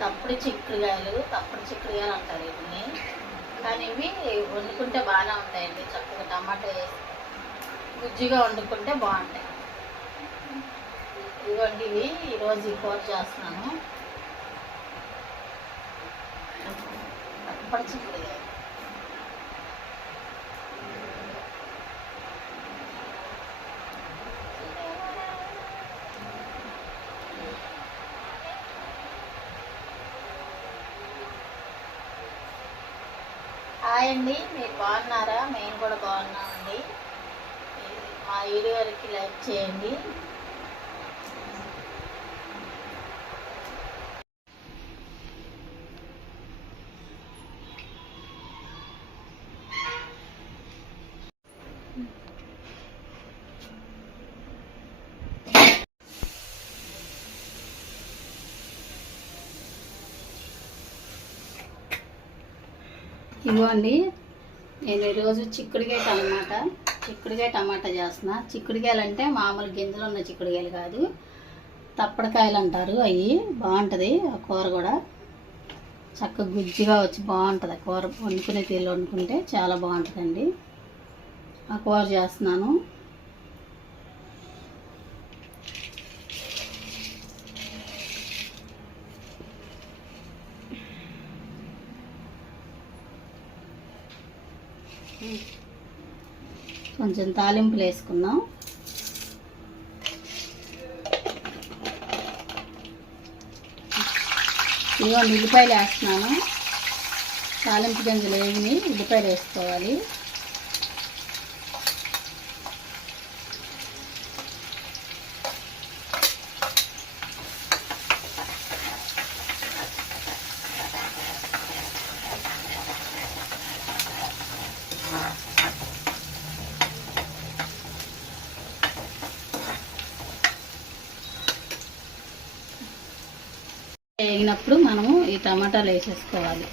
తప్పుడు చిక్కుడుకాయలు తప్పుడు చిక్కుడుకాయలు అంటారు ఇవన్నీ. కానీ ఇవి వండుకుంటే బాగానే ఉంటాయండి. చక్కగా టమాటా వేసి గుజ్జుగా వండుకుంటే బాగుంటాయి. ఇవ్వండి ఇవి ఈరోజు ఈ కూర చేస్తున్నాను. తప్పుడు చిక్కుడుకాయలు. హాయ్ అండి మీరు బాగున్నారా? మేము కూడా బాగున్నామండి. మా వీడియోకి లైక్ చేయండి. ఇవ్వండి నేను ఈరోజు చిక్కుడుకాయ టమాటా చిక్కుడుకాయ టమాటా చేస్తున్నా. చిక్కుడుకాయలు అంటే మామూలు గింజలు ఉన్న చిక్కుడుకాయలు కాదు. తప్పడకాయలు అంటారు అవి బాగుంటుంది ఆ కూర కూడా. చక్కగా గుజ్జుగా వచ్చి బాగుంటుంది ఆ కూర. వండుకునే తీరు వండుకుంటే చాలా బాగుంటుందండి. ఆ కూర చేస్తున్నాను. కొంచెం తాలింపులు వేసుకున్నాం ఇదిగోండి ఉల్లిపాయలు వేస్తున్నాను. తాలింపు గింజలు వేగిని ఉల్లిపాయలు వేసుకోవాలి. వేగినప్పుడు మనము ఈ టమాటాలు వేసేసుకోవాలి.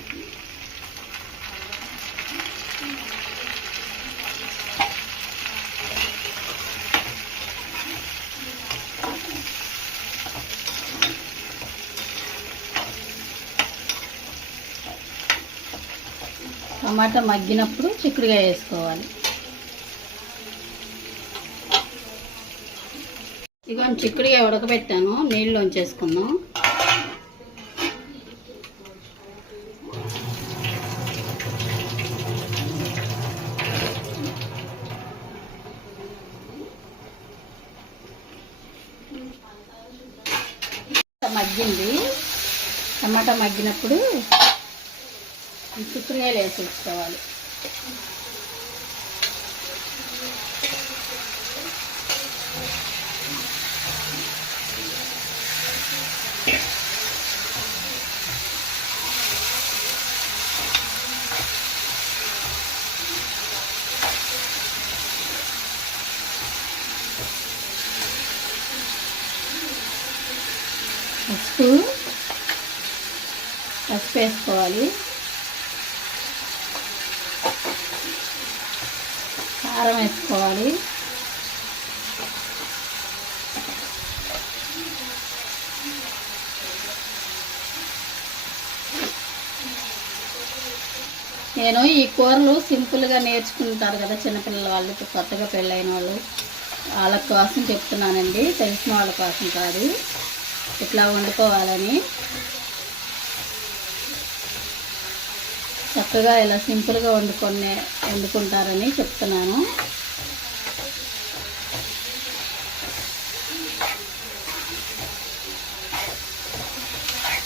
టమాటా మగ్గినప్పుడు చిక్కుడుగా వేసుకోవాలి. ఇదిగో చిక్కుడుగా ఉడకబెట్టాను నీళ్ళు ఉంచేసుకుందాం. మగ్గింది. టమాటా మగ్గినప్పుడు ఈ చిక్కుడుకాయలు వేసి ఉంచుకోవాలి పసుపు పసుపు వేసుకోవాలి. కారం వేసుకోవాలి. నేను ఈ కూరలు సింపుల్గా నేర్చుకుంటారు కదా చిన్నపిల్లల వాళ్ళు కొత్తగా పెళ్ళైన వాళ్ళు. వాళ్ళ కోసం చెప్తున్నానండి. తెలిసిన వాళ్ళ కోసం కాదు. ఇట్లా వండుకోవాలని. చక్కగా ఇలా సింపుల్గా వండుకొని వండుకుంటారని చెప్తున్నాను.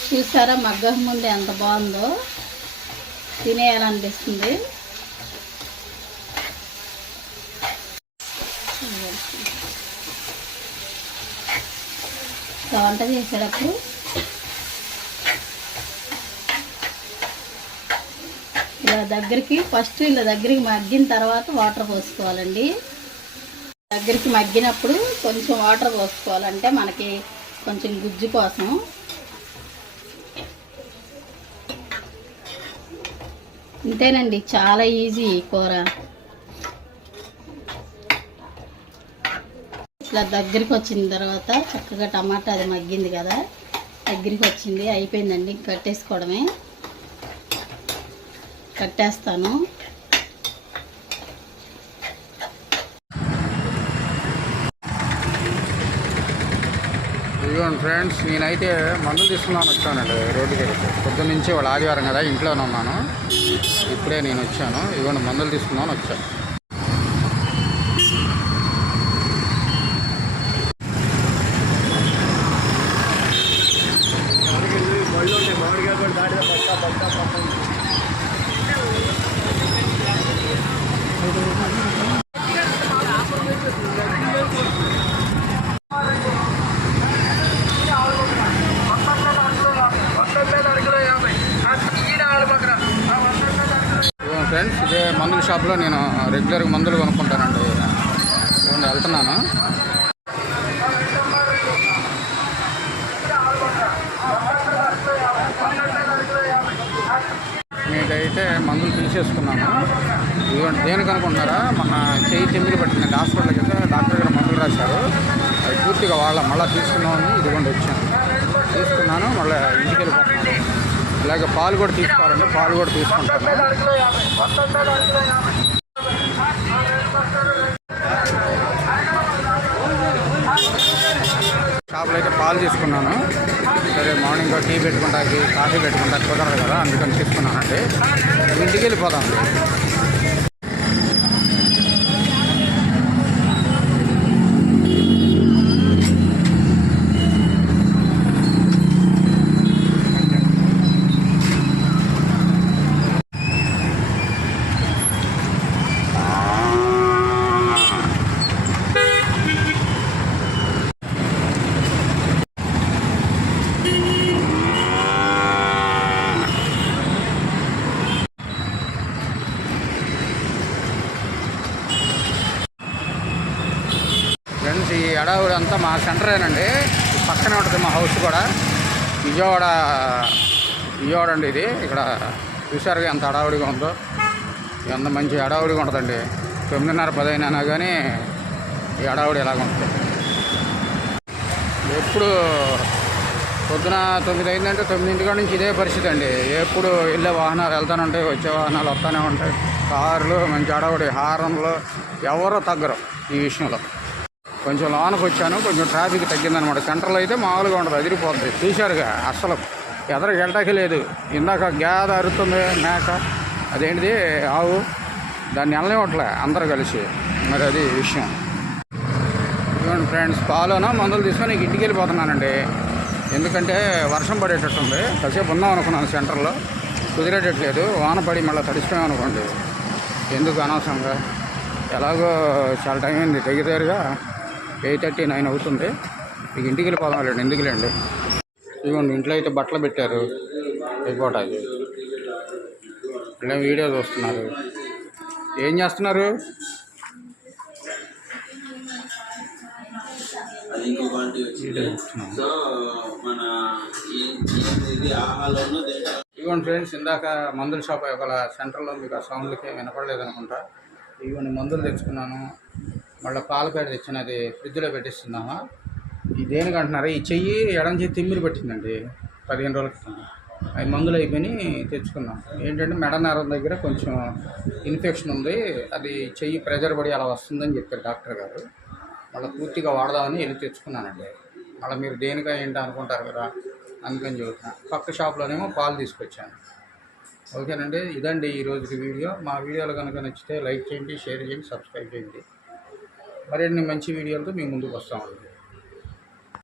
చూసారా మగ్గం ముందు ఎంత బాగుందో? తినేయాలనిపిస్తుంది. వంట చేసేటప్పుడు ఇలా దగ్గరికి ఫస్ట్ ఇలా దగ్గరికి మగ్గిన తర్వాత వాటర్ పోసుకోవాలండి. దగ్గరికి మగ్గినప్పుడు కొంచెం వాటర్ పోసుకోవాలంటే మనకి కొంచెం గుజ్జు కోసం ఇంతేనండి చాలా ఈజీ ఈ కూర. ఇట్లా దగ్గరికి వచ్చిన తర్వాత చక్కగా టమాటా అది మగ్గింది కదా. దగ్గరికి వచ్చింది అయిపోయిందండి. కట్టేసుకోవడమే. కట్టేస్తాను. ఇదిగోండి ఫ్రెండ్స్ నేనైతే మందులు తీసుకున్నాను వచ్చానండి రోడ్డుకి వెళ్తే పొద్దున్న నుంచి వాళ్ళు ఆదివారం కదా ఇంట్లోనే ఉన్నాను. ఇప్పుడే నేను వచ్చాను. ఇదిగోండి మందులు తీసుకున్నాను వచ్చాను. ఫ్రెండ్స్ ఇదే మందుల షాప్లో నేను రెగ్యులర్గా మందులు కొనుక్కుంటానండి. ఇదిగోండి వెళ్తున్నాను. మీకైతే మందులు తీసేసుకున్నాను. ఇదిగోండి దేనికి అనుకుంటున్నారా? మన చేయి చెమ్మిలు పట్టిందండి హాస్పిటల్కి వెళ్తే డాక్టర్ గారు మందులు రాశారు. అది పూర్తిగా వాళ్ళ మళ్ళీ తీసుకుందామని ఇదిగోండి వచ్చాను. తీసుకున్నాను మళ్ళీ ఇంటికి వెళ్ళిపోతున్నాను. ఇలాగ పాలు కూడా తీసుకోవాలండి. పాలు కూడా తీసుకుంటాను. షాప్లో అయితే పాలు తీసుకున్నాను. సరే మార్నింగ్ టీ పెట్టుకుంటాకి కాఫీ పెట్టుకుంటాకి కుదరదు కదా అందుకని తీసుకున్నానండి. ఇంటికి వెళ్ళిపోదాం ఫ్రెండ్స్ ఈ అడవుడు అంతా మా పక్కనే ఉంటుంది మా హౌస్ కూడా. విజయవాడ విజయవాడ అండి ఇది. ఇక్కడ చూసారుగా ఎంత అడావుడిగా ఉందో. ఎంత మంచి అడావుడిగా ఉంటుందండి. తొమ్మిదిన్నర పదైనా కానీ ఈ అడావుడి ఎలాగ ఉంటుంది. ఎప్పుడు పొద్దున తొమ్మిది అయిందంటే తొమ్మిదింటి నుంచి ఇదే పరిస్థితి అండి. ఎప్పుడు వెళ్ళే వాహనాలు వెళ్తూనే ఉంటాయి వచ్చే వాహనాలు వస్తూనే ఉంటాయి. కార్లు మంచి అడవుడి హారంలో ఎవరో తగ్గరు ఈ విషయంలో. కొంచెం లోనకు వచ్చాను కొంచెం ట్రాఫిక్ తగ్గిందనమాట. సెంటర్లో అయితే మామూలుగా ఉండదు అదిరిపోతుంది చూశారుగా అసలు ఎదర గెలటకి లేదు. ఇందాక గ్యాద అరుతుంది మేక. అదేంటిది? ఆవు. దాన్ని వెళ్ళనివ్వట్లే అందరూ కలిసి. మరి అది విషయం. ఇదిగోండి ఫ్రెండ్స్ పాలోనా మందులు తీసుకొని నీకు ఇంటికి వెళ్ళిపోతున్నానండి. ఎందుకంటే వర్షం పడేటట్టుంది. కాసేపు ఉందాం అనుకున్నాను సెంటర్లో కుదిరేటట్లేదు. వాన పడి మళ్ళీ తడిచిపోయాం అనుకోండి. ఎందుకు అనవసరంగా? ఎలాగో చాలా టైం అయింది. దగ్గరగా ఎయిట్ థర్టీ నైన్ అవుతుంది. ఇక ఇంటికి వెళ్ళిపోదాం లేండి ఎందుకులేండి? ఇదిగోండి ఇంట్లో అయితే బట్టలు పెట్టారు. అయిపోటాకి ఇలా వీడియో చూస్తున్నారు. ఏం చేస్తున్నారు? ఇవ్వండి ఫ్రెండ్స్ ఇందాక మందుల షాప్ ఒక సెంటర్లో మీకు ఆ సౌండ్లకి వినపడలేదు అనుకుంటా ఇవన్నీ మందులు తెచ్చుకున్నాను. మళ్ళీ పాలపేట పేడ తెచ్చినది ఫ్రిడ్జ్లో పెట్టేస్తున్నామా? దేనికి అంటున్నారా? ఈ చెయ్యి ఎడం చెయ్యి తిమ్మిరి పట్టిందండి. పదిహేను రోజుల క్రితం. అవి మందులు అయిపోయి తెచ్చుకున్నాం. ఏంటంటే మెడ నరం దగ్గర కొంచెం ఇన్ఫెక్షన్ ఉంది. అది చెయ్యి ప్రెజర్ పడి అలా వస్తుందని చెప్పారు డాక్టర్ గారు. మళ్ళీ పూర్తిగా వాడదామని వెళ్ళి తెచ్చుకున్నానండి. మళ్ళీ మీరు దేనికా ఏంటి అనుకుంటారు కదా అందుకని చెబుతున్నాను పక్క షాప్లోనేమో పాలు తీసుకొచ్చాను. ఓకేనండి ఇదండి ఈ రోజుకి వీడియో. మా వీడియోలు కనుక నచ్చితే లైక్ చేయండి షేర్ చేయండి సబ్స్క్రైబ్ చేయండి. మరిన్ని మంచి వీడియోలతో మేము ముందుకు వస్తామండి.